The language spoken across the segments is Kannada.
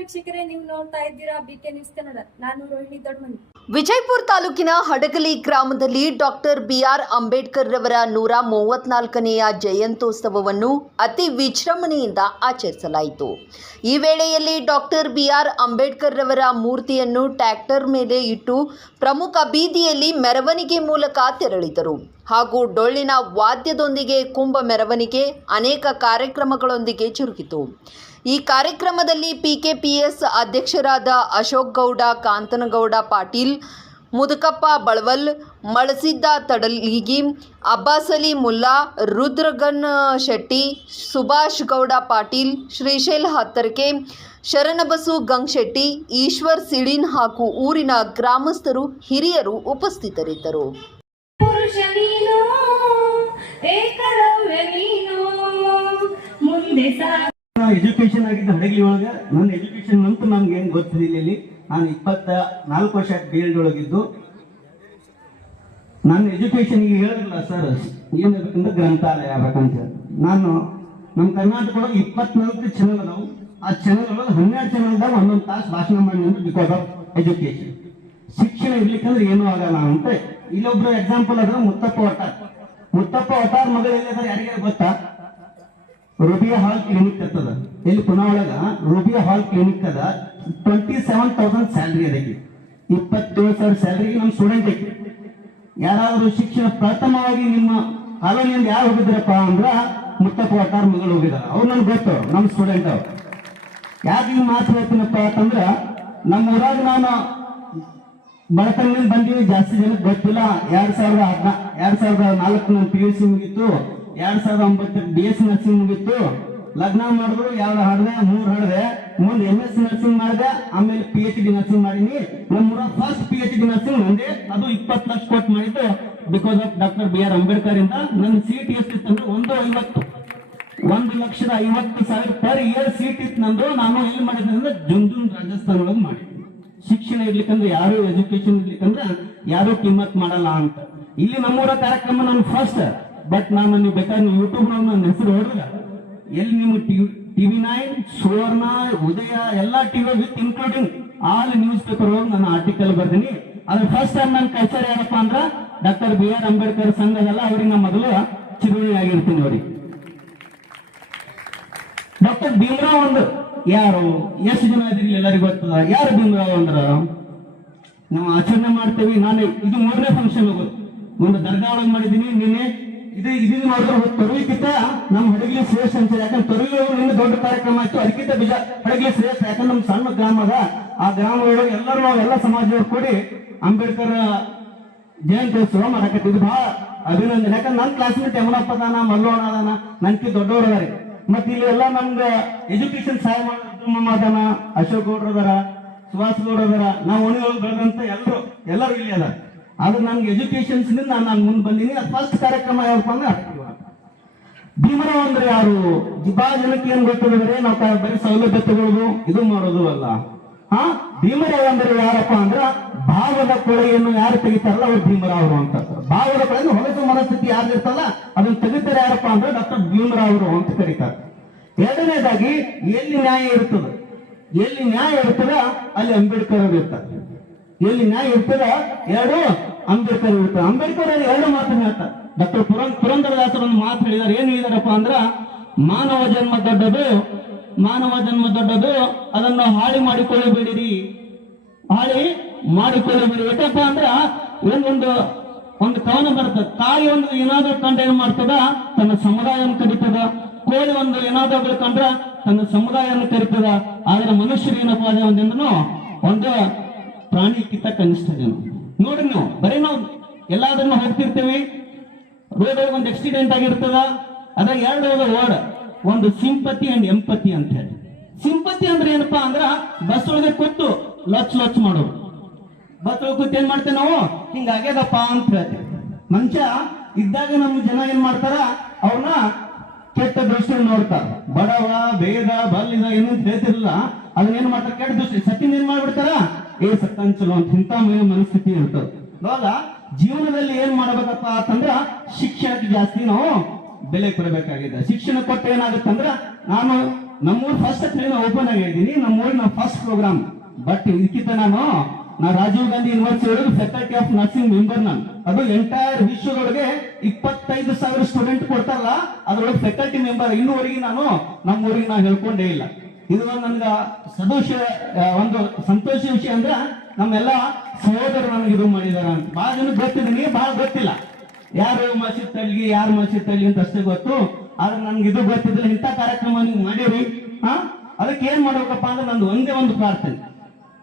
ವೀಕ್ಷಕರೇ, ನೀವು ನೋಡ್ತಾ ಇದ್ದೀರಾ ಬಿ ಕೆ ನ್ಯೂಸ್ ಕನ್ನಡ ನಾನು ರೋಹಿಣಿ ದೊಡ್ಮನಿ. ವಿಜಯಪುರ ತಾಲೂಕಿನ ಹಡಗಲಿ ಗ್ರಾಮದಲ್ಲಿ ಡಾಕ್ಟರ್ ಬಿಆರ್ ಅಂಬೇಡ್ಕರ್ ರವರ ನೂರ ಮೂವತ್ನಾಲ್ಕನೆಯ ಜಯಂತ್ಯೋತ್ಸವವನ್ನು ಅತಿ ವಿಜೃಂಭಣೆಯಿಂದ ಆಚರಿಸಲಾಯಿತು. ಈ ವೇಳೆಯಲ್ಲಿ ಡಾಕ್ಟರ್ ಬಿಆರ್ ಅಂಬೇಡ್ಕರ್ ರವರ ಮೂರ್ತಿಯನ್ನು ಟ್ರ್ಯಾಕ್ಟರ್ ಮೇಲೆ ಇಟ್ಟು ಪ್ರಮುಖ ಬೀದಿಯಲ್ಲಿ ಮೆರವಣಿಗೆ ಮೂಲಕ ತೆರಳಿದರು. ಹಾಗೂ ಡೊಳ್ಳಿನ ವಾದ್ಯದೊಂದಿಗೆ ಕುಂಭ ಮೆರವಣಿಗೆ ಅನೇಕ ಕಾರ್ಯಕ್ರಮಗಳೊಂದಿಗೆ ಜರುಗಿತು. ಈ ಕಾರ್ಯಕ್ರಮದಲ್ಲಿ ಪಿಕೆಪಿಎಸ್ ಅಧ್ಯಕ್ಷರಾದ ಅಶೋಕ್ ಗೌಡ, ಕಾಂತನಗೌಡ ಪಾಟೀಲ್, ಮುದುಕಪ್ಪ ಬಳವಲ್, ಮಳಸಿದ್ದ ತಡಲಿಗಿ ಅಬ್ಬಾಸಲಿ ಮುಲ್ಲಾ, ರುದ್ರಗನ್ ಶೆಟ್ಟಿ, ಸುಭಾಷ್ ಗೌಡ ಪಾಟೀಲ್, ಶ್ರೀಶೈಲ್ ಹತ್ತರ್ಕೆ, ಶರಣಬಸು ಗಂಗ್ಶೆಟ್ಟಿ, ಈಶ್ವರ್ ಸಿಡಿನ್ ಹಾಗೂ ಊರಿನ ಗ್ರಾಮಸ್ಥರು, ಹಿರಿಯರು ಉಪಸ್ಥಿತರಿದ್ದರು. ಎಜುಕೇಶನ್ ಆಗಿದ್ದ ಹಡಗಲಿ ಒಳಗೆ ನನ್ನ ಎಜುಕೇಶನ್ ಅಂತೂ ನಮ್ಗೆ ಏನು ಗೊತ್ತಿರಲಿಲ್ಲ ಇಲ್ಲಿ. ನಾನು ಇಪ್ಪತ್ತ ನಾಲ್ಕು ವರ್ಷ ಬಿ ಎಲ್ಡ್ ಒಳಗಿದ್ದು. ನನ್ನ ಎಜುಕೇಶನ್ ಈಗ ಹೇಳಿಲ್ಲ ಸರ್ ಏನಿರ್ಬೇಕಂದ್ರೆ ಬೇಕಂದ್ರೆ ಗ್ರಂಥಾಲಯ ಆಗ್ಬೇಕಂತ. ನಾನು ನಮ್ಮ ಕರ್ನಾಟಕ ಒಳಗೆ ಇಪ್ಪತ್ನಾಲ್ಕು ಚಾನಲ್ ಅದಾವು. ಆ ಚಾನಲ್ ಒಳಗೆ ಹನ್ನೆರಡು ಚಾನಲ್ದಾಗ ಒಂದೊಂದು ತಾಸು ಭಾಷಣ ಮಾಡಿ ಬಿಕಾಸ್ ಆಫ್ ಎಜುಕೇಶನ್ ಶಿಕ್ಷಣ ಇರ್ಲಿಕ್ಕಂದ್ರೆ ಏನೂ ಆಗಲ್ಲ ಅಂತ. ಇಲ್ಲೊಬ್ರು ಎಕ್ಸಾಂಪಲ್ ಅದ ಮುತ್ತಪ್ಪ ಒಟ್ಟಾರ್ ಮುತ್ತಪ್ಪ ಒಟ್ಟಾರ್ ಮಗಳು ಎಲ್ಲಿದ್ದಾರೆ ಯಾರಿಗಾರ ಗೊತ್ತಾ? ರೂಬಿಯಾ ಹಾಲ್ ಕ್ಲಿನಿಕ್ ಅಂತದ ಇಲ್ಲಿ ಪುನಃ ಒಳಗ ರುಬಿಯಾ ಹಾಲ್ ಕ್ಲಿನಿಕ್ ಅದ. Twenty seven thousand salary lakh ಇಪ್ಪತ್ತೇಳು ಸಾವಿರ ಸ್ಯಾಲ್ರಿ ನಮ್ಮ ಸ್ಟೂಡೆಂಟ್ ಐತಿ. ಯಾರಾದರೂ ಶಿಕ್ಷಣ ಪ್ರಥಮವಾಗಿ ನಿಮ್ಮ ಕಾಲೋನಿಯಿಂದ ಯಾರು ಹೋಗಿದ್ರಪ್ಪ ಅಂದ್ರ ಮುತ್ತಪ್ಪ ವಟಾರ್ ಮಗಳು ಹೋಗಿದಾರ ಅವ್ರು ನನ್ಗೆ ಗೊತ್ತು ನಮ್ಮ ಸ್ಟೂಡೆಂಟ್ ಅವ್ರು. ಯಾಕೆ ಈ ಮಾತು ಹೇಳ್ತೀನಪ್ಪ ಅಂತಂದ್ರ ನಮ್ಮ ಊರಾಗ ನಾನು ಬಡತನದಿಂದ ಬಂದೀವಿ, ಜಾಸ್ತಿ ಜನಕ್ಕೆ ಗೊತ್ತಿಲ್ಲ. ಎರಡ್ ಸಾವಿರದ ಹದಿನಾಲ್ಕು ಎರಡ್ ಸಾವಿರದ ನಾಲ್ಕು ನನ್ನ ಪಿ ಯು ಸಿ ಮುಗೀತು. ಎರಡ್ ಸಾವಿರದ ಒಂಬತ್ತು ಬಿ ಎಸ್ ನರ್ಸಿಂಗ್ ಮುಗಿತ್ತು. ಲಗ್ನ ಮಾಡಿದ್ರು, ಎರಡು ಹಡ್ದೆ ಮೂರ್ ಹಡ್ದೆ ಮುಂದೆ ಎಂ ಎಸ್ ನರ್ಸಿಂಗ್ ಮಾಡಿದೆ, ಆಮೇಲೆ ಪಿ ಎಚ್ ಡಿ ನರ್ಸಿಂಗ್ ಮಾಡೀನಿ. ನಮ್ಮೂರ first P H D nursing ಒಂದೇ. ಅದು ಇಪ್ಪತ್ತು ಲಕ್ಷ ಕೊಟ್ಟು ಮಾಡಿದ್ದು because of doctor B R Ambedkar ಇಂದ. ನನ್ನ ಸೀಟ್ ಅಂದ್ರೆ ಒಂದು ಐವತ್ತು. ಒಂದು ಲಕ್ಷದ ಐವತ್ತು ಸಾವಿರ ಪರ್ ಇಯರ್ ಸೀಟ್ ಇತ್ತು ನಂದು. ನಾನು ಎಲ್ಲಿ ಮಾಡಿದ್ದೆ ಅಂದ್ರೆ ಜುಂಜುನ್ ರಾಜಸ್ಥಾನ ಒಳಗೆ ಮಾಡಿದ್ದೆ. ಶಿಕ್ಷಣ ಇರ್ಲಿಕ್ಕಂದ್ರೆ ಯಾರು ಎಜುಕೇಶನ್ ಇರ್ಲಿಕ್ಕಂದ್ರೆ ಯಾರು ಕಿಮ್ಮತ್ ಮಾಡಲ್ಲ ಅಂತ. ಇಲ್ಲಿ ನಮ್ಮೂರ ಕಾರ್ಯಕ್ರಮ ನಾನು ಫಸ್ಟ್ ಬಟ್ ನಾನು ನೀವು ಬೇಕಾದ್ರೆ ಯೂಟ್ಯೂಬ್ ನನ್ನ ಹೆಸರು ಹೊಡ್ರಿ ಎಲ್ಲಿ ನಿಮ್ಮ ಟಿವಿ ನೈನ್ ಸುವರ್ಣ, ಉದಯ, ಎಲ್ಲ TV with including all news paper ಒಳಗೆ ನಾನು ಆರ್ಟಿಕಲ್ ಬರ್ತೀನಿ. ಅದ್ರ ಫಸ್ಟ್ ಟೈಮ್ ನನ್ನ ಕಲ್ಚರ್ ಯಾರಪ್ಪ ಅಂದ್ರ ಡಾಕ್ಟರ್ ಬಿ ಆರ್ ಅಂಬೇಡ್ಕರ್ ಸಂಘದಲ್ಲ, ಅವ್ರಿಗೆ ನಮ್ಮ ಮೊದಲು ಚಿರುಣಿ ಆಗಿರ್ತೀನಿ ಅವ್ರಿಗೆ. ಡಾಕ್ಟರ್ ಭೀಮರಾವ್ ಒಂದು ಯಾರು? ಎಷ್ಟು ಜನ ಇದ್ರಿ ಎಲ್ಲರಿಗೂ ಗೊತ್ತದ? ಯಾರು ಭೀಮರಾವ್ ಅಂದ್ರ? ನಾವು ಆಚರಣೆ ಮಾಡ್ತೇವೆ. ನಾನು, ಇದು ಮೂರನೇ ಫಂಕ್ಷನ್ ಹೋಗೋದು. ಒಂದು ದರ್ಗಾ ಒಳಗೆ ಮಾಡಿದ್ದೀನಿ. ನಿನ್ನೆ ಇದು ಇದನ್ನ ನೋಡಿದ್ರೆ ತೊರಗಿಕ್ಕಿಂತ ನಮ್ಮ ಹಡಗಲಿ ಶ್ರೇಷ್ಠ ಅಂತ ಯಾಕಂದ್ರೆ ತೊರವಿ ಇನ್ನು ದೊಡ್ಡ ಕಾರ್ಯಕ್ರಮ ಆಯ್ತು ಅದಕ್ಕಿಂತ ಬಿಜ ಹಡಗಲಿ ಶ್ರೇಷ್ಠ. ಯಾಕಂದ್ರೆ ನಮ್ಮ ಸಣ್ಣ ಗ್ರಾಮದ ಆ ಗ್ರಾಮ ಎಲ್ಲರೂ ನಾವು ಎಲ್ಲ ಸಮಾಜದವ್ರು ಕೂಡಿ ಅಂಬೇಡ್ಕರ್ ಜಯಂತ್ಯೋತ್ಸವ ಮಾಡಕತ್ತಿದ್ದು ಬಹಳ ಅಭಿನಂದನೆ. ಯಾಕಂದ್ರೆ ನನ್ನ ಕ್ಲಾಸ್ಮೇಟ್ ಯಮನಪ್ಪ ಅದಾನ ಮಲ್ಲೋಣ ಅದಾನ ನನ್ಕಿ ದೊಡ್ಡವ್ರು ಅದಾರೆ. ಮತ್ತೆ ಇಲ್ಲಿ ಎಲ್ಲ ನಮ್ಗೆ ಎಜುಕೇಶನ್ ಸಹಾಯ ಮಾಡಿದ್ರು ಅದಾನ ಅಶೋಕ್ ಗೌಡ್ರು ಅದಾರ, ಸುಭಾಷ್ ಗೌಡ್ರು ಅದಾರ. ನಾವು ಒಳಗೆ ಬೆಳೆದಂತ ಎಲ್ಲರೂ ಎಲ್ಲರೂ ಇಲ್ಲಿ ಅದಾರ. ಆದ್ರೆ ನನ್ಗೆ ಎಜುಕೇಶನ್ಸ್ ನಾನು ಮುಂದೆ ಬಂದೀನಿ. ಅದು ಫಸ್ಟ್ ಕಾರ್ಯಕ್ರಮ ಯಾವಪ್ಪ ಅಂದ್ರೆ. ಭೀಮರಾವ್ ಅಂದ್ರೆ ಯಾರು? ಬಾ ಜನಕ್ಕೆ ಏನ್ ಗೊತ್ತಿದ್ರೆ ನಾವು ಬರೀ ಸೌಲಭ್ಯ ತಗೊಳ್ಳೋದು ಇದು ಮಾಡೋದು ಅಲ್ಲ. ಹಾ? ಭೀಮರಾವ್ ಅಂದ್ರೆ ಯಾರಪ್ಪ ಅಂದ್ರ ಭಾವದ ಕೊಳೆಯನ್ನು ಯಾರು ತೆಗಿತಾರಲ್ಲ ಅವ್ರು ಭೀಮರಾವ್ರು ಅಂತ. ಭಾವದ ಕೊಳೆಯನ್ನು ಹೊಲಸು ಮನಸ್ಥಿತಿ ಯಾರು ಇರ್ತಲ್ಲ, ಅದನ್ನ ತೆಗಿತಾರೆ ಯಾರಪ್ಪ ಅಂದ್ರೆ ಡಾಕ್ಟರ್ ಭೀಮರಾವ್ರು ಅಂತ ಕರೀತಾರೆ. ಎರಡನೇದಾಗಿ ಎಲ್ಲಿ ನ್ಯಾಯ ಇರ್ತದೆ? ಎಲ್ಲಿ ನ್ಯಾಯ ಇರ್ತದ, ಅಲ್ಲಿ ಅಂಬೇಡ್ಕರ್ ಅವರು ಇರ್ತಾರೆ. ಎಲ್ಲಿ ನ್ಯಾಯ ಇರ್ತದ ಎರಡು ಅಂಬೇಡ್ಕರ್ ಇರ್ತಾರೆ ಅಂಬೇಡ್ಕರ್ ಅವರು ಎರಡು ಮಾತು ಹೇಳ್ತಾರೆ. ಡಾಕ್ಟರ್ ಪುರಂ ಪುರಂದರದಾಸರು ಒಂದು ಮಾತು ಹೇಳಿದಾರೆ ಏನು ಹೇಳಿದಾರಪ್ಪ ಅಂದ್ರ, ಮಾನವ ಜನ್ಮ ದೊಡ್ಡದು, ಮಾನವ ಜನ್ಮ ದೊಡ್ಡದು, ಅದನ್ನು ಹಾಳಿ ಮಾಡಿಕೊಳ್ಳಬೇಡಿರಿ. ಹಾಳಿ ಮಾಡಿಕೊಳ್ಳಬೇಡಿ ಯಾಕಪ್ಪ ಅಂದ್ರ ಒಂದೊಂದು ಒಂದು ಕವನ ಬರ್ತದೆ. ತಾಯಿ ಒಂದು ಏನಾದ್ರೂ ಕಂಡ ಏನ್ ಮಾಡ್ತದ? ತನ್ನ ಸಮುದಾಯವನ್ನು ಕರೀತದ ಕೋಳಿ ಒಂದು ಏನಾದ್ರೂ ಕಂಡ್ರ, ತನ್ನ ಸಮುದಾಯವನ್ನು ಕರಿತದ ಆದ್ರೆ ಮನುಷ್ಯರು ಏನಪ್ಪ ಅದೇ ಒಂದಿಂದನು, ಒಂದು ಪ್ರಾಣಿಕ್ಕಿಂತ ಕನಿಷ್ಠ ಜನ ನೋಡ್ರಿ ನಾವು, ಬರೀ ನಾವು ಎಲ್ಲಾದ್ರೂ ಹೋಗ್ತಿರ್ತೀವಿ ರೋಡ್ ಒಂದು ಆಕ್ಸಿಡೆಂಟ್ ಆಗಿರ್ತದ ಅದ ಎರಡು ವರ್ಡ್ ಒಂದು ಸಿಂಪತಿ ಅಂಡ್ ಎಂಪತಿ ಅಂತ ಹೇಳಿ. ಸಿಂಪತಿ ಅಂದ್ರೆ ಏನಪ್ಪಾ ಅಂದ್ರ ಬಸ್ ಒಳಗೆ ಕೂತು ಲಚ್ ಲಚ್ ಮಾಡೋದು. ಬಸ್ ಒಳಗೆ ಕೂತು ಏನ್ ಮಾಡ್ತೇವೆ ನಾವು? ಹಿಂಗ ಆಗ್ಯದಪ್ಪ ಅಂತ ಹೇಳ್ತೇವೆ. ಮನುಷ್ಯ ಇದ್ದಾಗ ನಮ್ಮ ಜನ ಏನ್ ಮಾಡ್ತಾರ? ಅವ್ರನ್ನ ಕೆಟ್ಟ ದೃಷ್ಟಿ ನೋಡ್ತಾರ. ಬಡವ, ಬೇಗ ಬಲ್ಲಿದ, ಏನು ಹೇಳ್ತಿರಲಿಲ್ಲ. ಅದನ್ನ ಏನ್ ಮಾಡ್ತಾರೆ? ಕೆಟ್ಟ ದೃಷ್ಟಿ ಸತ್ತಿನ ಏನ್ ಮಾಡ್ಬಿಡ್ತಾರ? ಏ ಸತ್ತನ್ ಚಲೋ ಅಂತ ಇಂಥ ಮನಸ್ಥಿತಿ ಇರ್ತದೆ ಅವಾಗ ಜೀವನದಲ್ಲಿ ಏನ್ ಮಾಡ್ಬೇಕಪ್ಪ ಅಂತಂದ್ರ ಶಿಕ್ಷಣಕ್ಕೆ ಜಾಸ್ತಿ ನಾವು ಬೆಲೆ ಕೊಡಬೇಕಾಗಿದೆ. ಶಿಕ್ಷಣ ಕೊಟ್ಟು ಏನಾಗುತ್ತಂದ್ರ ನಾನು ನಮ್ಮೂರ್ ಫಸ್ಟ್ ಟ್ರೈನ್ ಓಪನ್ ಆಗಿದ್ದೀನಿ ನಮ್ಮೂರಿನ ಫಸ್ಟ್ ಪ್ರೋಗ್ರಾಮ್ ಬಟ್ ಇದಕ್ಕಿಂತ ನಾನು, ನಾ ರಾಜೀವ್ ಗಾಂಧಿ ಯೂನಿವರ್ಸಿಟಿ ಒಳಗೆ ಫ್ಯಾಕಲ್ಟಿ ಆಫ್ ನರ್ಸಿಂಗ್ ಮೆಂಬರ್ ನಾನು. ಅದು ಎಂಟೈರ್ ವಿಶ್ವದೊಳಗೆ ಇಪ್ಪತ್ತೈದು ಸಾವಿರ ಸ್ಟೂಡೆಂಟ್ ಕೊಡ್ತಾರಲ್ಲ, ಅದ್ರೊಳಗೆ ಫ್ಯಾಕಲ್ಟಿ ಮೆಂಬರ್ ಇನ್ನೂವರೆಗೆ ನಾನು ನಮ್ಮೂರಿಗೆ ನಾನು ಹೇಳ್ಕೊಂಡೇ ಇಲ್ಲ. ಇದು ನನ್ಗ ಸದೋಷ ಒಂದು ಸಂತೋಷ ವಿಷಯ ಅಂದ್ರೆ ನಮ್ಮೆಲ್ಲ ಸಹೋದರರು ನನಗೆ ಇದು ಮಾಡಿದಾರ ಅಂತ. ಬಹಳ ಜನ ನನಗೆ ಬಹಳ ಗೊತ್ತಿಲ್ಲ. ಯಾರು ಮಸೀದ್ ತಳ್ಳಿ, ಯಾರು ಮಸೀದ್ ತಳ್ಳಿ ಅಂತ ಅಷ್ಟೇ ಗೊತ್ತು. ಆದ್ರೆ ನನ್ಗೆ ಇದು ಗೊತ್ತಿದ್ರೆ ಇಂಥ ಕಾರ್ಯಕ್ರಮ ನೀವು ಮಾಡಿರಿ ಹಾ ಅದಕ್ಕೆ ಏನ್ ಮಾಡ್ಬೇಕಪ್ಪ ಅಂದ್ರೆ ನಂದು ಒಂದೇ ಒಂದು ಪ್ರಾರ್ಥನೆ.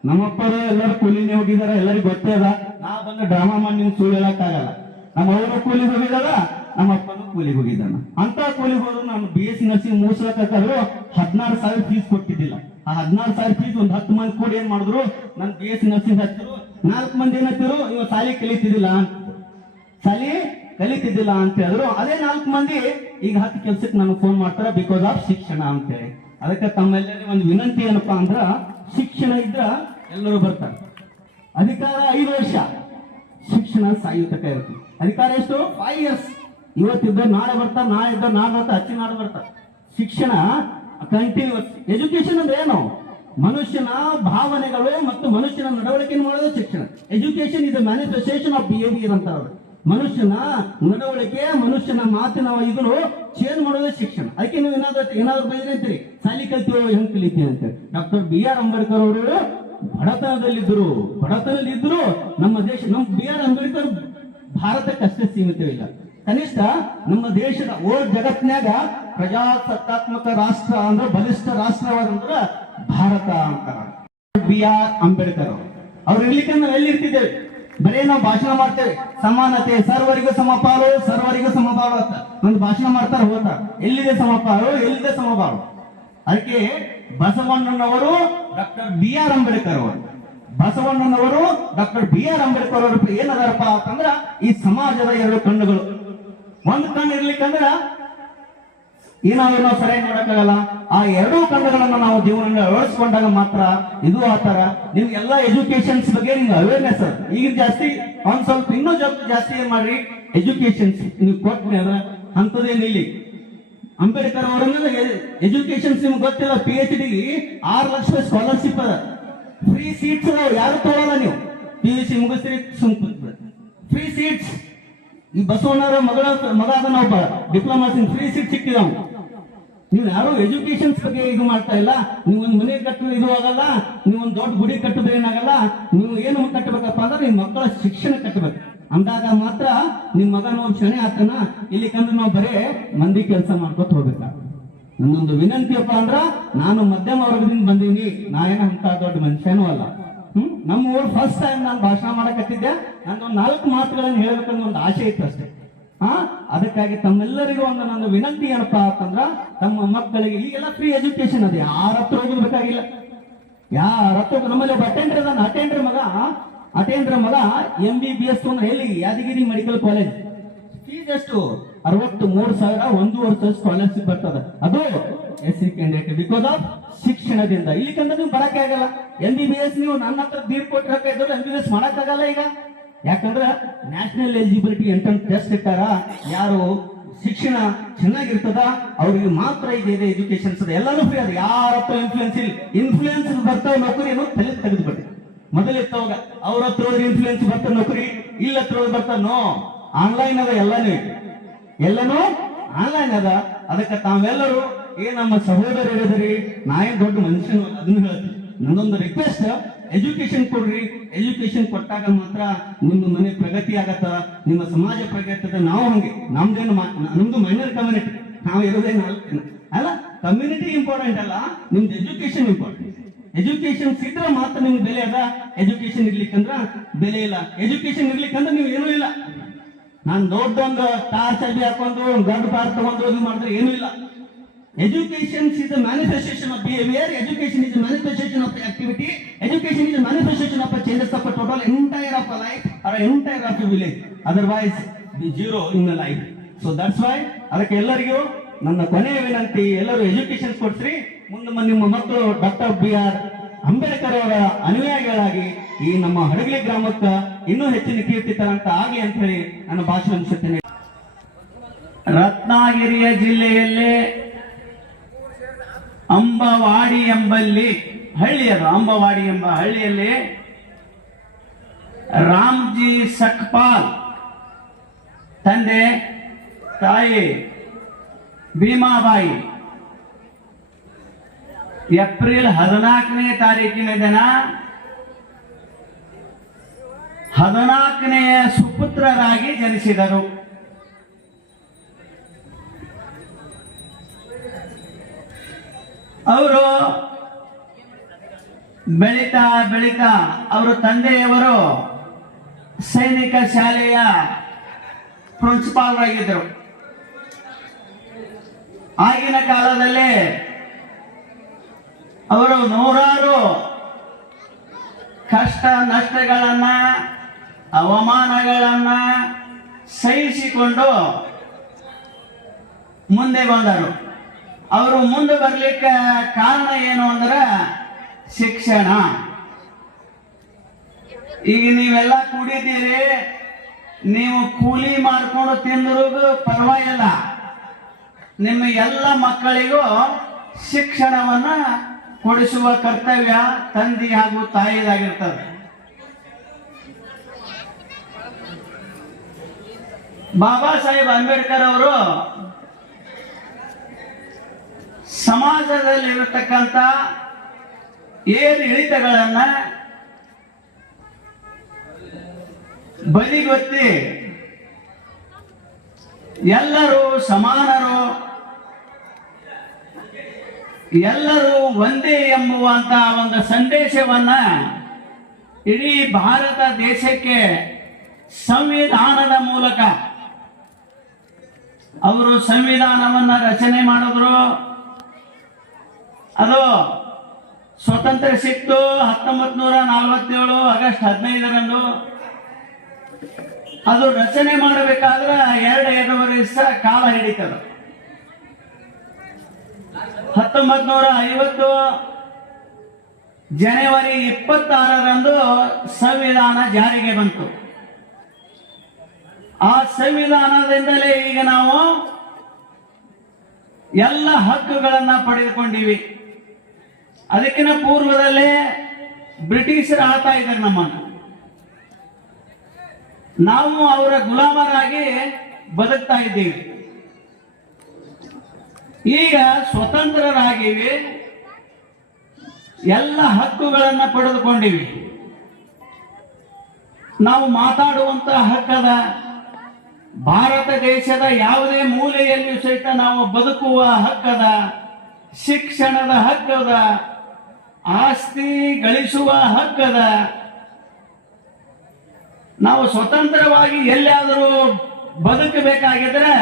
ನಮ್ಮಪ್ಪರು ಎಲ್ಲರೂ ಕೂಲಿನೇ ಹೋಗಿದಾರ, ಎಲ್ಲರಿಗೂ ಗೊತ್ತೇ ಅದ. ನಾ ಬಂದು ಡ್ರಾಮಾ ಮಾಡಿ ನಿಮ್ಗೆ ಸುಳ್ಳು ಹೇಳಕ್ಕಾಗಲ್ಲ. ನಮ್ಮ ಅವರು ಕೂಲಿ ಹೋಗಿದಾರ ನಮ್ಮ ಅಪ್ಪನೂ ಕೂಲಿಗೆ ಹೋಗಿದ್ದಾನ. ಅಂತ ಕೂಲಿಗೆ ಹೋದ್ರು ನಾನು ಬಿ ಎಸ್ ಸಿ ನರ್ಸಿಂಗ್ ಮುಗಿಸ್ಲಕ್ಕಾದ್ರು ಹದಿನಾರು ಸಾವಿರ ಫೀಸ್ ಕೊಟ್ಟಿದ್ದಿಲ್ಲ. ಆ ಹದಿನಾರು ಸಾವಿರ ಫೀಸ್ ಒಂದು ಹತ್ತು ಮಂದಿ ಕೂಡಿ ಏನ್ ಮಾಡಿದ್ರು? ನನ್ ಬಿ ಎಸ್ ಸಿ ನರ್ಸಿಂಗ್ ಹಚ್ಚಿರು ನಾಲ್ಕು ಮಂದಿ ಏನತ್ತಿರು ಇವ ಸಾಲಿ ಕಲಿತಿದ್ದಿಲ್ಲ ಸಾಲಿ ಕಲಿತಿದ್ದಿಲ್ಲ ಅಂತ ಹೇಳಿದ್ರು. ಅದೇ ನಾಲ್ಕು ಮಂದಿ ಈಗ ಹತ್ತು ಕೆಲ್ಸಕ್ಕೆ ನನಗೆ ಫೋನ್ ಮಾಡ್ತಾರ ಬಿಕಾಸ್ ಆಫ್ ಶಿಕ್ಷಣ ಅಂತೇಳಿ ಅದಕ್ಕೆ ತಮ್ಮೆಲ್ಲರಿಗೆ ಒಂದು ವಿನಂತಿ ಏನಪ್ಪಾ ಅಂದ್ರ, ಶಿಕ್ಷಣ ಇದ್ರ ಎಲ್ಲರೂ ಬರ್ತಾರೆ. ಅಧಿಕಾರ ಐದು ವರ್ಷ. ಶಿಕ್ಷಣ ಸಾಯುತ್ತಕ ಇರುತ್ತೆ. ಅಧಿಕಾರ ಎಷ್ಟು? ಫೈವ್ ಇಯರ್ಸ್ ಇವತ್ತಿದ್ದ ನಾಳೆ ಬರ್ತಾ, ನಾಳೆ ಇದ್ದ ನಾಳೆ ಬರ್ತಾ ಹಚ್ಚಿ ನಾಳೆ ಬರ್ತಾ. ಶಿಕ್ಷಣ ಕಂಟಿನ್ಯೂಸ್ ಎಜುಕೇಶನ್ ಅಂದ್ರೆ ಏನು? ಮನುಷ್ಯನ ಭಾವನೆಗಳು ಮತ್ತು ಮನುಷ್ಯನ ನಡವಳಿಕೆ ಮಾಡೋದು? ಶಿಕ್ಷಣ. Education is manifestation of behaviour ಅಂತ ಅವರು. ಮನುಷ್ಯನ ನಡವಳಿಕೆ, ಮನುಷ್ಯನ ಮಾತಿನ ಇದನ್ನು ಚೇಂಜ್ ಮಾಡೋದೇ ಶಿಕ್ಷಣ. ಅದಕ್ಕೆ ನೀವು ಏನಾದ್ರು ಏನಾದ್ರು ಬೈದ್ರೆ ಅಂತೀರಿ? ಸಾಲಿ ಕಲ್ತೀವೋ ಹೆಂಗ್ ಕಲಿತೀವಿ ಅಂತ ಡಾಕ್ಟರ್ ಬಿ ಆರ್ ಅಂಬೇಡ್ಕರ್ ಅವರು ಬಡತನದಲ್ಲಿದ್ದರು. ಬಡತನದಲ್ಲಿದ್ದರು ನಮ್ಮ ದೇಶ ನಮ್ಮ ಬಿ ಆರ್ ಅಂಬೇಡ್ಕರ್ ಭಾರತಕ್ಕೆ ಅಷ್ಟೇ ಸೀಮಿತವಿಲ್ಲ. ಕನಿಷ್ಠ ನಮ್ಮ ದೇಶದ ಓ ಜಗತ್ನಾಗ ಪ್ರಜಾಸತ್ತಾತ್ಮಕ ರಾಷ್ಟ್ರ ಅಂದ್ರೆ ಬಲಿಷ್ಠ ರಾಷ್ಟ್ರವಾದಂದ್ರ ಭಾರತ ಅಂತಾರ ಬಿ ಆರ್ ಅಂಬೇಡ್ಕರ್ ಅವರು. ಇರ್ಲಿಕ್ಕಂದ್ರೆ ಎಲ್ಲಿ ಇರ್ತಿದ್ದೇವೆ? ಬರೇ ನಾವು ಭಾಷಣ ಮಾಡ್ತೇವೆ. ಸಮಾನತೆ ಸರ್ವರಿಗೂ ಸಮಪಾಲು ಸರ್ವರಿಗೂ ಸಮಪಾಲು ಅಂತ. ಒಂದು ಭಾಷಣ ಮಾಡ್ತಾರೆ ಹೋತ. ಎಲ್ಲಿದೆ ಸಮಪಾಲು? ಎಲ್ಲಿದೆ ಸಮಪಾಲು ಅದಕ್ಕೆ ಬಸವಣ್ಣನವರು ಡಾಕ್ಟರ್ ಬಿ ಆರ್ ಅಂಬೇಡ್ಕರ್ ಅವರು. ಬಸವಣ್ಣನವರು ಡಾಕ್ಟರ್ ಬಿ ಆರ್ ಅಂಬೇಡ್ಕರ್ ಅವರು ಏನದಾರಪ್ಪ ಅಂತಂದ್ರ ಈ ಸಮಾಜದ ಎರಡು ಕಣ್ಣುಗಳು. ಒಂದು ಕಣ್ಣು ಇರ್ಲಿಕ್ಕಂದ್ರ ಏನಾದ್ರೂ ನಾವು ಸರಿಯಾಗಿ ನೋಡಕ್ಕಾಗಲ್ಲ. ಆ ಎರಡೂ ಕಣ್ಣುಗಳನ್ನ ನಾವು ಜೀವನ ಅಳವಡಿಸ್ಕೊಂಡಾಗ ಮಾತ್ರ ಇದು ಆತರ ನಿಮ್ಗೆಲ್ಲ ಎಜುಕೇಶನ್ಸ್ ಬಗ್ಗೆ ನಿಮ್ಗೆ ಅವೇರ್ನೆಸ್ ಈಗ ಜಾಸ್ತಿ, ಒಂದ್ ಸ್ವಲ್ಪ ಇನ್ನೂ ಜಾಸ್ತಿ ಏನ್ ಮಾಡ್ರಿ? ಎಜುಕೇಶನ್ಸ್ ನೀವು ಅಂದ್ರೆ ಅಂತದೇನು ಇಲ್ಲಿ ಅಂಬೇಡ್ಕರ್ ಅವರನ್ನ ಎಜುಕೇಶನ್ಸ್ ನಿಮ್ಗೆ ಗೊತ್ತಿಲ್ಲ ಪಿ ಎಚ್ ಡಿ ಆರು ಲಕ್ಷ ಸ್ಕಾಲರ್ಶಿಪ್ ಅದ. ಫ್ರೀ ಸೀಟ್ಸ್ ಯಾರು ತಗೋಲ್ಲ ನೀವು. ಪಿ ಯು ಸಿ ಮುಗಿಸ್ತೀರಿ ಸುಮ್ ಫ್ರೀ ಸೀಟ್ಸ್ ಈ ಬಸವಣ್ಣವರ ಮಗಳ ಮಗ ಒಬ್ಬ ಡಿಪ್ಲೊಮಾ ಫ್ರೀ ಸೀಟ್ ಸಿಕ್ಕಿದವ್. ನೀವು ಯಾರು ಎಜುಕೇಶನ್ಸ್ ಬಗ್ಗೆ ಇದು ಮಾಡ್ತಾ ಇಲ್ಲ? ನೀವು ಒಂದು ಮನೆ ಕಟ್ಟಲು ಇದು ಆಗಲ್ಲ? ನೀವು ಒಂದು ದೊಡ್ಡ ಗುಡಿ ಕಟ್ಟಿದ್ರೆ ಏನಾಗಲ್ಲ? ನೀವು ಏನು ಕಟ್ಟಬೇಕಪ್ಪ ಅಂದ್ರೆ ನಿಮ್ಮ ಮಕ್ಕಳ ಶಿಕ್ಷಣ ಕಟ್ಟಬೇಕು. ಅಂದಾಗ ಮಾತ್ರ ನಿಮ್ ಮಗನ ಶಣೆ ಆತನ. ಇಲ್ಲಿ ಕಂದ್ರೆ ನಾವು ಬರೇ ಮಂದಿ ಕೆಲಸ ಮಾಡ್ಕೊತ ಹೋಗ್ಬೇಕ? ನನ್ನೊಂದು ವಿನಂತಿಯಪ್ಪ ಅಂದ್ರ ನಾನು ಮಧ್ಯಮ ವರ್ಗದಿಂದ ಬಂದೀನಿ. ನಾ ಏನ ಅಂತ ದೊಡ್ಡ ಮನುಷ್ಯನೂ ಅಲ್ಲ. ನಮ್ಮ ಊರು ಫಸ್ಟ್ ಟೈಮ್ ನಾನು ಭಾಷಣ ಮಾಡಕತ್ತಿದ್ದೆ. ಒಂದು ನಾಲ್ಕು ಮಾತುಗಳನ್ನು ಹೇಳಬೇಕನ್ನೋ ಒಂದು ಆಸೆ ಇತ್ತು ಅಷ್ಟೇ. ಹಾ ಅದಕ್ಕಾಗಿ ತಮ್ಮೆಲ್ಲರಿಗೂ ಒಂದು ನನ್ನ ವಿನಂತಿ ಏನಪ್ಪ ಅಂತಂದ್ರ, ತಮ್ಮ ಮಕ್ಕಳಿಗೆ ಈಗೆಲ್ಲ ಫ್ರೀ ಎಜುಕೇಶನ್ ಅದೇ. ಯಾರ ಹತ್ರ ಹೋಗಬೇಕಾಗಿಲ್ಲ ಯಾರ ಹತ್ರ ನಮ್ಮಲ್ಲಿ ಒಬ್ಬ ಅಟೆಂಡರ್ ಅದಾನ ಅಟೆಂಡರ್ ಮಗ ಅಟೆಂಡರ್ ಮಗ ಎಂ ಬಿ ಬಿ ಎಸ್ ಎಲ್ಲಿ ಯಾದಗಿರಿ ಮೆಡಿಕಲ್ ಕಾಲೇಜ್ ಫೀಸ್ ಎಷ್ಟು? ಅರವತ್ತು ಮೂರು ಸಾವಿರ ಒಂದು ವರ್ಷ ಸ್ಕಾಲರ್ಶಿಪ್ ಬರ್ತದೆ. ಅದು S C candidate because of ಶಿಕ್ಷಣದಿಂದ. ಇಲ್ಲಿ ಕಂದ್ರೆ ನೀವು ಬರಕ್ಕೆ ಆಗಲ್ಲ. ಎಂ ಬಿ ಬಿ ಎಸ್ ನೀವು ನನ್ನ ಹತ್ರ ದೀರ್ ಕೊಟ್ಟಿರಕ್ಕೆ ಇದ್ರೆ ಎಂ ಬಿ ಬಿ ಎಸ್ ಮಾಡಕ್ಕಾಗಲ್ಲ ಈಗ. ಯಾಕಂದ್ರೆ ನ್ಯಾಷನಲ್ ಎಲಿಜಿಬಿಲಿಟಿ ಎಂಟ್ರೆನ್ಸ್ ಟೆಸ್ಟ್ ಇಟ್ಟಾರ, ಯಾರು ಶಿಕ್ಷಣ ಚೆನ್ನಾಗಿರ್ತದ, ಅವ್ರಿಗೆ ಮಾತ್ರ ಇದೆ ಎಜುಕೇಶನ್ ಎಲ್ಲಾನು ಫ್ರೀ ಅದು. ಯಾರ ಹತ್ರ ಇನ್ಫ್ಲೂಯೆನ್ಸ್ ಇಲ್ಲ. ಇನ್ಫ್ಲೂಯೆನ್ಸ್ ಬರ್ತಾವ ನೌಕರಿ ಏನು ತಲೆ ತೆಗೆದು ಮೊದಲೇ ಮೊದಲಿತ್ತವಾಗ ಅವ್ರ ಹತ್ರ ಹೋದ್ರೆ ಇನ್ಫ್ಲೂಯೆನ್ಸ್ ಬರ್ತಾವ ನೌಕರಿ ಇಲ್ಲ ಹತ್ರ ಹೋದ್ರೆ ಬರ್ತಾನೋ ಆನ್ಲೈನ್ ಅದ, ಎಲ್ಲಾನು. ಎಲ್ಲನೂ ಆನ್ಲೈನ್ ಅದ. ಅದಕ್ಕೆ ತಾವೆಲ್ಲರೂ ಏನ್ ನಮ್ಮ ಸಹೋದರ ಹೇಳಿದ್ರಿ ನಾ ಏನ್ ದೊಡ್ಡ ಮನುಷ್ಯನು ಅದನ್ನ ಹೇಳ್ತೀನಿ ನನ್ನೊಂದು ರಿಕ್ವೆಸ್ಟ್ ಎಜುಕೇಶನ್ ಕೊಡ್ರಿ. ಎಜುಕೇಶನ್ ಕೊಟ್ಟಾಗ ಮಾತ್ರ ನಿಮ್ಮ ಮನೆ ಪ್ರಗತಿ ಆಗತ್ತ, ನಿಮ್ಮ ಸಮಾಜ ಪ್ರಗತಿ ಆಗ ನಾವು ಹಂಗೆ, ನಮ್ದೇನು ನಮ್ದು ಮೈನರ್ ಕಮ್ಯುನಿಟಿ ನಾವು ಇರೋದೇ ನಾಲ್ಕು ಜನ. ಅಲ್ಲ ಕಮ್ಯುನಿಟಿ ಇಂಪಾರ್ಟೆಂಟ್ ಅಲ್ಲ, ನಿಮ್ದು ಎಜುಕೇಶನ್ ಇಂಪಾರ್ಟೆಂಟ್ ಎಜುಕೇಶನ್ ಸಿದ್ರೆ ಮಾತ್ರ ನಿಮ್ಗೆ ಬೆಲೆ ಅದ. ಎಜುಕೇಶನ್ ಇರ್ಲಿಕ್ಕಂದ್ರ ಬೆಲೆ ಇಲ್ಲ. ಎಜುಕೇಶನ್ ಇರ್ಲಿಕ್ಕಂದ್ರ ನೀವು ಏನೂ ಇಲ್ಲ. ನಾನು ದೊಡ್ಡೊಂದು ಟಾರ್ಚ್ ಅಡ್ಡಿ ಹಾಕೊಂಡು ಒಂದು ದೊಡ್ಡ ಕಾರ್ ತಗೊಂಡು ಇದು ಮಾಡಿದ್ರೆ ಏನೂ ಇಲ್ಲ. Education is manifestation of behaviour education is manifestation of activity education is manifestation of changes of total entire of life or entire of village otherwise zero in life so that's why ಅದಕ್ಕೆ ಎಲ್ಲರಿಗೂ ನನ್ನ ಕೊನೆಯ ವಿನಂತಿ, ಎಲ್ಲರೂ ಎಜುಕೇಶನ್ ಕೊಡ್ಸ್ರಿ. ಮುಂದೆ ನಿಮ್ಮ ಮಕ್ಕಳು ಡಾಕ್ಟರ್ ಬಿ ಆರ್ ಅಂಬೇಡ್ಕರ್ ಅವರ ಅನುಯಾಯಿಗಳಾಗಿ ಈ ನಮ್ಮ ಹಡಗಲಿ ಗ್ರಾಮಕ್ಕೆ ಇನ್ನೂ ಹೆಚ್ಚಿನ ಕೀರ್ತಿ ತರಂತ ಆಗಲಿ ಅಂತ ಹೇಳಿ ನನ್ನ ಭಾಷಣ ಅನಿಸುತ್ತೇನೆ ರತ್ನಗಿರಿಯ ಜಿಲ್ಲೆಯಲ್ಲೇ ಅಂಬವಾಡಿ ಎಂಬಲ್ಲಿ ಹಳ್ಳಿ ಅದು ಅಂಬವಾಡಿ ಎಂಬ ಹಳ್ಳಿಯಲ್ಲಿ ರಾಮ್ಜಿ ಸಕ್ಪಾಲ್ ತಂದೆ, ತಾಯಿ, ಭೀಮಾಬಾಯಿ. ಏಪ್ರಿಲ್ ಹದಿನಾಲ್ಕನೇ ತಾರೀಕಿನ ದಿನ ಹದಿನಾಲ್ಕನೆಯ ಸುಪುತ್ರರಾಗಿ ಜನಿಸಿದರು. ಅವರು ಬೆಳೀತಾ ಬೆಳೀತಾ ಅವರ ತಂದೆಯವರು ಸೈನಿಕ ಶಾಲೆಯ ಪ್ರಿನ್ಸಿಪಾಲ್ರಾಗಿದ್ದರು. ಆಗಿನ ಕಾಲದಲ್ಲಿ ಅವರು ನೂರಾರು ಕಷ್ಟ ನಷ್ಟಗಳನ್ನ, ಅವಮಾನಗಳನ್ನ ಸಹಿಸಿಕೊಂಡು ಮುಂದೆ ಬಂದರು. ಅವರು ಮುಂದೆ ಬರ್ಲಿಕ್ಕೆ ಕಾರಣ ಏನು ಅಂದ್ರೆ ಶಿಕ್ಷಣ. ಈಗ ನೀವೆಲ್ಲ ಕುಡಿದೀರಿ ನೀವು ಕೂಲಿ ಮಾಡ್ಕೊಂಡು ತಿಂದ್ರೂ ಪರವಾಗಿಲ್ಲ. ನಿಮ್ಮ ಎಲ್ಲ ಮಕ್ಕಳಿಗೂ ಶಿಕ್ಷಣವನ್ನ ಕೊಡಿಸುವ ಕರ್ತವ್ಯ ತಂದಿ ಹಾಗೂ ತಾಯಿದಾಗಿರ್ತದೆ. ಬಾಬಾ ಸಾಹೇಬ್ ಅಂಬೇಡ್ಕರ್ ಅವರು ಸಮಾಜದಲ್ಲಿರತಕ್ಕಂಥ ಏರು ಇಳಿತಗಳನ್ನ ಬದಿಗೊತ್ತಿ ಎಲ್ಲರೂ ಸಮಾನರು, ಎಲ್ಲರೂ ಒಂದೇ ಎಂಬುವಂತ ಒಂದು ಸಂದೇಶವನ್ನ ಇಡೀ ಭಾರತ ದೇಶಕ್ಕೆ ಸಂವಿಧಾನದ ಮೂಲಕ. ಅವರು ಸಂವಿಧಾನವನ್ನ ರಚನೆ ಮಾಡಿದ್ರು. ಅದು ಸ್ವತಂತ್ರ ಸಿಕ್ತು ಹತ್ತೊಂಬತ್ ನೂರ ನಲವತ್ತೇಳು ಆಗಸ್ಟ್ ಹದಿನೈದರಂದು. ಅದು ರಚನೆ ಮಾಡಬೇಕಾದ್ರೆ ಎರಡು ಎರಡೂವರೆ ವರ್ಷ ಕಾಲ ಹಿಡಿತದ. ಹತ್ತೊಂಬತ್ ನೂರ ಐವತ್ತು ಜನವರಿ ಇಪ್ಪತ್ತಾರರಂದು ಸಂವಿಧಾನ ಜಾರಿಗೆ ಬಂತು. ಆ ಸಂವಿಧಾನದಿಂದಲೇ ಈಗ ನಾವು ಎಲ್ಲ ಹಕ್ಕುಗಳನ್ನ ಪಡೆದುಕೊಂಡಿವಿ. ಅದಕ್ಕಿಂತ ಪೂರ್ವದಲ್ಲೇ ಬ್ರಿಟಿಷರು ಆಳ್ತಾ ಇದ್ದಾರೆ ನಮ್ಮನ್ನು. ನಾವು ಅವರ ಗುಲಾಮರಾಗಿ ಬದುಕ್ತಾ ಇದ್ದೀವಿ. ಈಗ ಸ್ವತಂತ್ರರಾಗಿವಿ. ಎಲ್ಲ ಹಕ್ಕುಗಳನ್ನು ಪಡೆದುಕೊಂಡಿವಿ. ನಾವು ಮಾತಾಡುವಂತ ಹಕ್ಕದ ಭಾರತ ದೇಶದ ಯಾವುದೇ ಮೂಲೆಯಲ್ಲಿಯೂ ಸಹಿತ ನಾವು ಬದುಕುವ ಹಕ್ಕದ ಶಿಕ್ಷಣದ ಹಕ್ಕದ ಆಸ್ತಿ ಗಳಿಸುವ ಹಕ್ಕದ ನಾವು ಸ್ವತಂತ್ರವಾಗಿ ಎಲ್ಲಾದರೂ ಬದುಕಬೇಕಾಗಿದ್ರೆ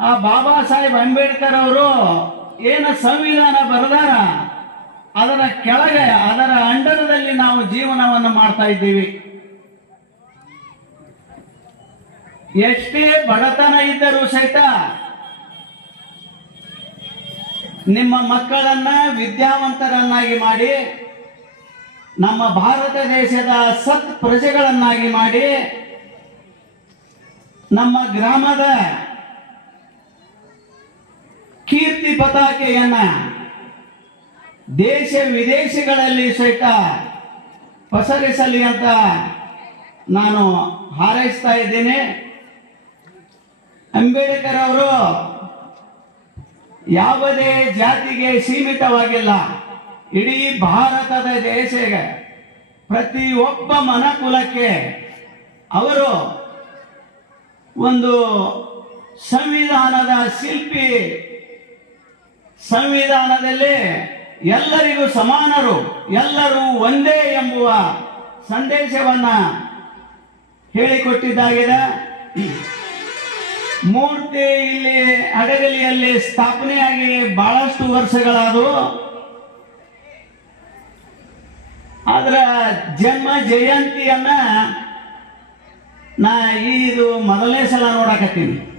ಆ ಬಾಬಾ ಸಾಹೇಬ್ ಅಂಬೇಡ್ಕರ್ ಅವರು ಏನು ಸಂವಿಧಾನ ಬರೆದಾರ, ಅದರ ಕೆಳಗೆ, ಅದರ ಅಂಡರದಲ್ಲಿ ನಾವು ಜೀವನವನ್ನು ಮಾಡ್ತಾ ಇದ್ದೀವಿ. ಎಷ್ಟೇ ಬಡತನ ಇದ್ದರೂ ಸಹಿತ ನಿಮ್ಮ ಮಕ್ಕಳನ್ನ ವಿದ್ಯಾವಂತರನ್ನಾಗಿ ಮಾಡಿ, ನಮ್ಮ ಭಾರತ ದೇಶದ ಸತ್ ಪ್ರಜೆಗಳನ್ನಾಗಿ ಮಾಡಿ, ನಮ್ಮ ಗ್ರಾಮದ ಕೀರ್ತಿ ಪತಾಕೆಯನ್ನ ದೇಶ ವಿದೇಶಗಳಲ್ಲಿ ಸಹಿತ ಪಸರಿಸಲಿ ಅಂತ ನಾನು ಹಾರೈಸ್ತಾ ಇದ್ದೇನೆ. ಅಂಬೇಡ್ಕರ್ ಅವರು ಯಾವುದೇ ಜಾತಿಗೆ ಸೀಮಿತವಾಗಿಲ್ಲ. ಇಡೀ ಭಾರತದ ದೇಶಗೆ ಪ್ರತಿಯೊಬ್ಬ ಮನಕುಲಕ್ಕೆ ಅವರು ಒಂದು ಸಂವಿಧಾನದ ಶಿಲ್ಪಿ. ಸಂವಿಧಾನದಲ್ಲಿ ಎಲ್ಲರಿಗೂ ಸಮಾನರು, ಎಲ್ಲರೂ ಒಂದೇ ಎಂಬುವ ಸಂದೇಶವನ್ನ ಹೇಳಿಕೊಟ್ಟಿದ್ದಾಗಿದೆ. ಮೂರ್ತಿ ಇಲ್ಲಿ ಹಡಗಲಿಯಲ್ಲಿ ಸ್ಥಾಪನೆಯಾಗಿ ಬಹಳಷ್ಟು ವರ್ಷಗಳಾದವು. ಅದರ ಜನ್ಮ ಜಯಂತಿಯನ್ನ ನಾ ಇದು ಮೊದಲನೇ ಸಲ ನೋಡಕತ್ತೀನಿ.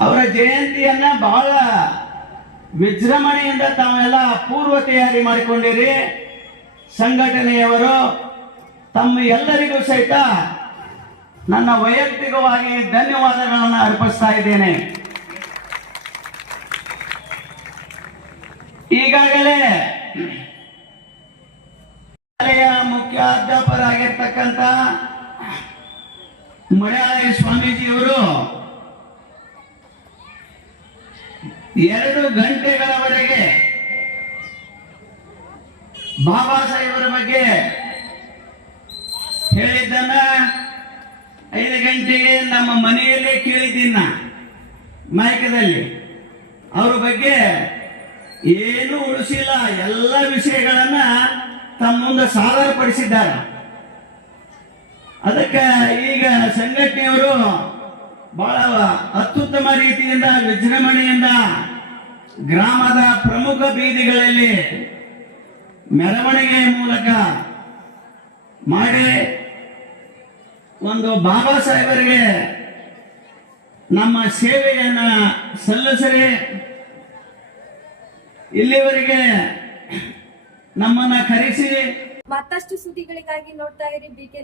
ಅವರ ಜಯಂತಿಯನ್ನ ಬಹಳ ವಿಜೃಂಭಣೆಯಿಂದ ತಾವೆಲ್ಲ ಪೂರ್ವ ತಯಾರಿ ಮಾಡಿಕೊಂಡಿರಿ. ಸಂಘಟನೆಯವರು ತಮ್ಮ ಎಲ್ಲರಿಗೂ ಸಹಿತ ನನ್ನ ವೈಯಕ್ತಿಕವಾಗಿ ಧನ್ಯವಾದಗಳನ್ನು ಅರ್ಪಿಸ್ತಾ ಇದ್ದೇನೆ. ಈಗಾಗಲೇ ಶಾಲೆಯ ಮುಖ್ಯಾಧ್ಯಾಪಕರಾಗಿರ್ತಕ್ಕಂಥ ಮಳೆಯಾಳಿ ಸ್ವಾಮೀಜಿಯವರು ಎರಡು ಗಂಟೆಗಳವರೆಗೆ ಬಾಬಾ ಸಾಹೇಬರ ಬಗ್ಗೆ ಹೇಳಿದ್ದನ್ನ ಐದು ಗಂಟೆಗೆ ನಮ್ಮ ಮನೆಯಲ್ಲೇ ಕೇಳಿದ್ದೀನಿ ಮಾಯಕದಲ್ಲಿ ಅವ್ರ ಬಗ್ಗೆ ಏನು ಉಳಿಸಿಲ್ಲ, ಎಲ್ಲ ವಿಷಯಗಳನ್ನ ತಮ್ಮ ಮುಂದೆ ಸಾದರಪಡಿಸಿದ್ದಾರೆ. ಅದಕ್ಕೆ ಈಗ ಸಂಘಟನೆಯವರು ಬಹಳ ಅತ್ಯುತ್ತಮ ರೀತಿಯಿಂದ, ವಿಜೃಂಭಣೆಯಿಂದ ಗ್ರಾಮದ ಪ್ರಮುಖ ಬೀದಿಗಳಲ್ಲಿ ಮೆರವಣಿಗೆ ಮೂಲಕ ಮಾಡಿ ಒಂದು ಬಾಬಾ ಸಾಹೇಬರಿಗೆ ನಮ್ಮ ಸೇವೆಯನ್ನ ಸಲ್ಲಿಸರಿ. ಇಲ್ಲಿವರೆಗೆ ನಮ್ಮನ್ನ ಕರೆಸಿ. ಮತ್ತಷ್ಟು ಸುದ್ದಿಗಳಿಗಾಗಿ ನೋಡ್ತಾ ಇರಿ, ಬಿ ಕೆ